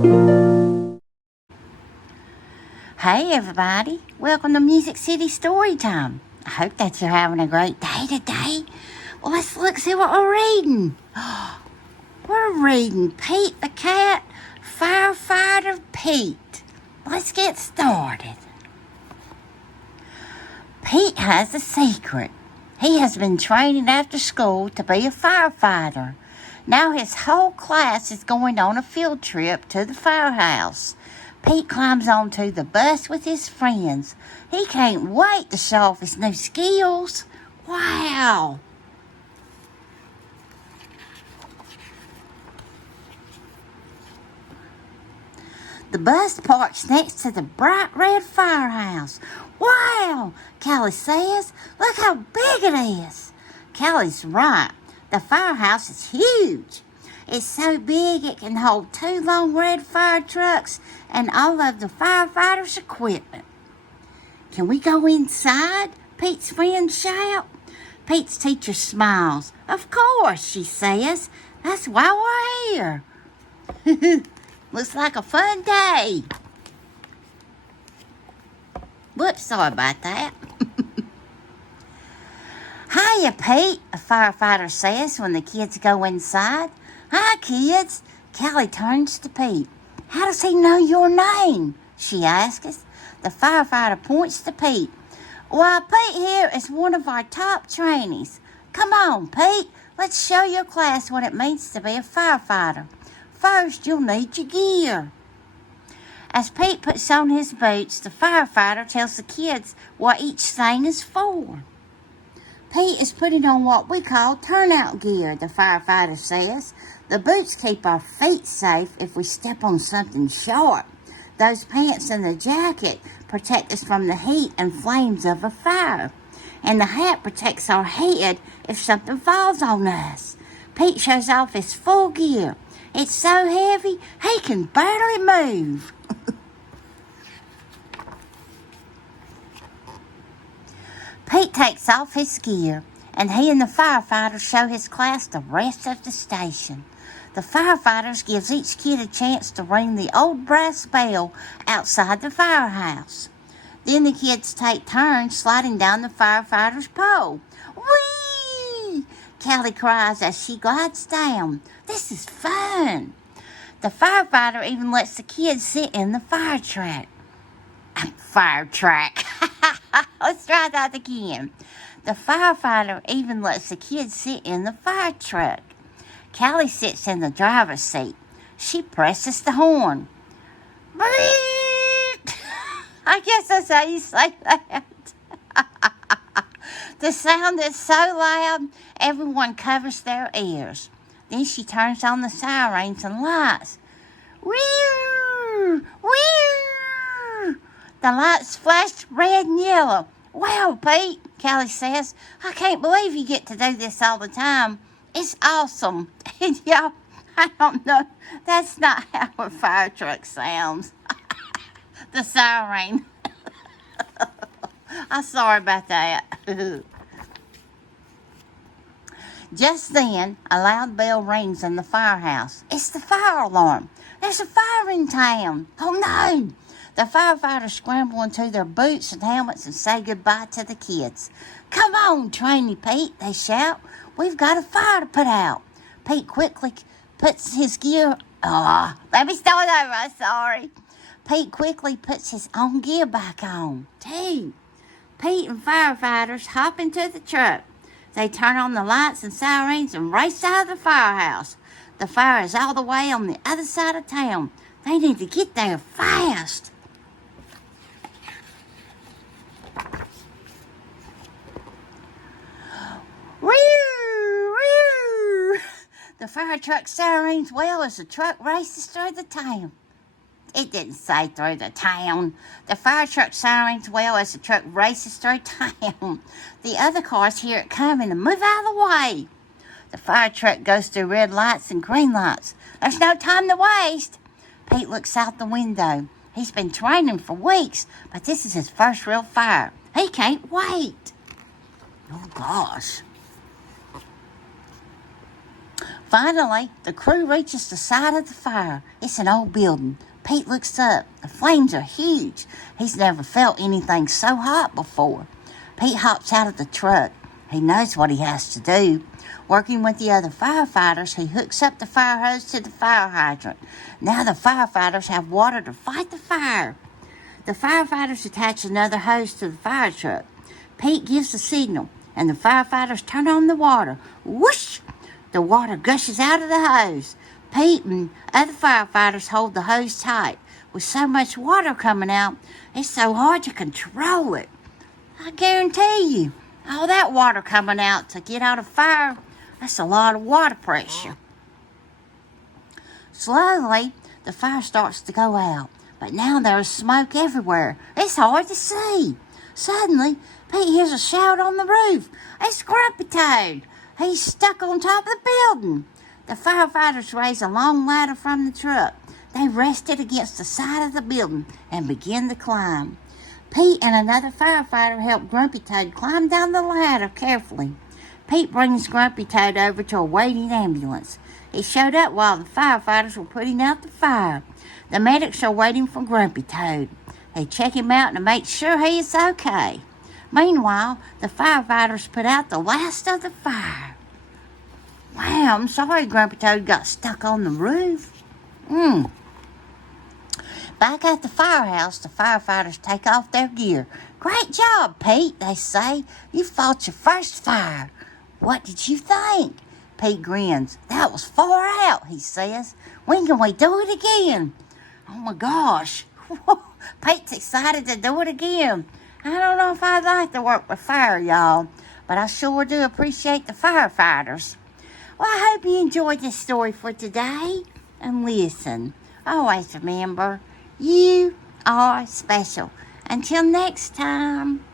Hey everybody, welcome to Music City Storytime. I hope that you're having a great day today. Well, let's look see what we're reading. We're reading Pete the Cat, Firefighter Pete. Let's get started. Pete has a secret. He has been training after school to be a firefighter. Now his whole class is going on a field trip to the firehouse. Pete climbs onto the bus with his friends. He can't wait to show off his new skills. Wow! The bus parks next to the bright red firehouse. Wow! Callie says, look how big it is. Callie's right. The firehouse is huge. It's so big it can hold 2 long red fire trucks and all of the firefighters' equipment. Can we go inside? Pete's friends shout. Pete's teacher smiles. Of course, she says. That's why we're here. Looks like a fun day. Whoops, sorry about that. Hiya, Pete, a firefighter says when the kids go inside. Hi, kids. Callie turns to Pete. How does he know your name? She asks. The firefighter points to Pete. Why, Pete here is one of our top trainees. Come on, Pete. Let's show your class what it means to be a firefighter. First, you'll need your gear. As Pete puts on his boots, the firefighter tells the kids what each thing is for. Pete is putting on what we call turnout gear, the firefighter says. The boots keep our feet safe if we step on something sharp. Those pants and the jacket protect us from the heat and flames of a fire. And the hat protects our head if something falls on us. Pete shows off his full gear. It's so heavy, he can barely move. Pete takes off his gear, and he and the firefighters show his class the rest of the station. The firefighters gives each kid a chance to ring the old brass bell outside the firehouse. Then the kids take turns sliding down the firefighter's pole. Whee! Callie cries as she glides down. This is fun. The firefighter even lets the kids sit in the fire truck. Let's try that again. The firefighter even lets the kids sit in the fire truck. Callie sits in the driver's seat. She presses the horn. I guess that's how you say that. The sound is so loud, everyone covers their ears. Then she turns on the sirens and lights. Whee! Whee! The lights flash red and yellow. Wow, Pete, Callie says. I can't believe you get to do this all the time. It's awesome. And y'all, I don't know. That's not how a fire truck sounds. The siren. I'm sorry about that. Just then, a loud bell rings in the firehouse. It's the fire alarm. There's a fire in town. Oh, no. The firefighters scramble into their boots and helmets and say goodbye to the kids. Come on, Trainee Pete, they shout. We've got a fire to put out. Pete quickly puts his gear... let me start over, I'm sorry. Pete quickly puts his own gear back on. Pete and firefighters hop into the truck. They turn on the lights and sirens and race out of the firehouse. The fire is all the way on the other side of town. They need to get there fast. The fire truck sirens wail as the truck races through the town. It didn't say through the town. The fire truck sirens wail as the truck races through town. The other cars hear it coming and move out of the way. The fire truck goes through red lights and green lights. There's no time to waste. Pete looks out the window. He's been training for weeks, but this is his first real fire. He can't wait. Oh, gosh. Finally, the crew reaches the side of the fire. It's an old building. Pete looks up. The flames are huge. He's never felt anything so hot before. Pete hops out of the truck. He knows what he has to do. Working with the other firefighters, he hooks up the fire hose to the fire hydrant. Now the firefighters have water to fight the fire. The firefighters attach another hose to the fire truck. Pete gives the signal, and the firefighters turn on the water. Whoosh! The water gushes out of the hose. Pete and other firefighters hold the hose tight. With so much water coming out, it's so hard to control it. I guarantee you, all that water coming out to get out of fire, that's a lot of water pressure. Slowly, the fire starts to go out, but now there's smoke everywhere. It's hard to see. Suddenly, Pete hears a shout on the roof. It's Grumpy Toad. He's stuck on top of the building. The firefighters raise a long ladder from the truck. They rest it against the side of the building and begin to climb. Pete and another firefighter help Grumpy Toad climb down the ladder carefully. Pete brings Grumpy Toad over to a waiting ambulance. He showed up while the firefighters were putting out the fire. The medics are waiting for Grumpy Toad. They check him out to make sure he is okay. Meanwhile, the firefighters put out the last of the fire. Wow, I'm sorry Grumpy Toad got stuck on the roof. Back at the firehouse, the firefighters take off their gear. Great job, Pete, they say. You fought your first fire. What did you think? Pete grins. That was far out, he says. When can we do it again? Oh my gosh. Pete's excited to do it again. I don't know if I'd like to work with fire, y'all, but I sure do appreciate the firefighters. Well, I hope you enjoyed this story for today. And listen, always remember, you are special. Until next time.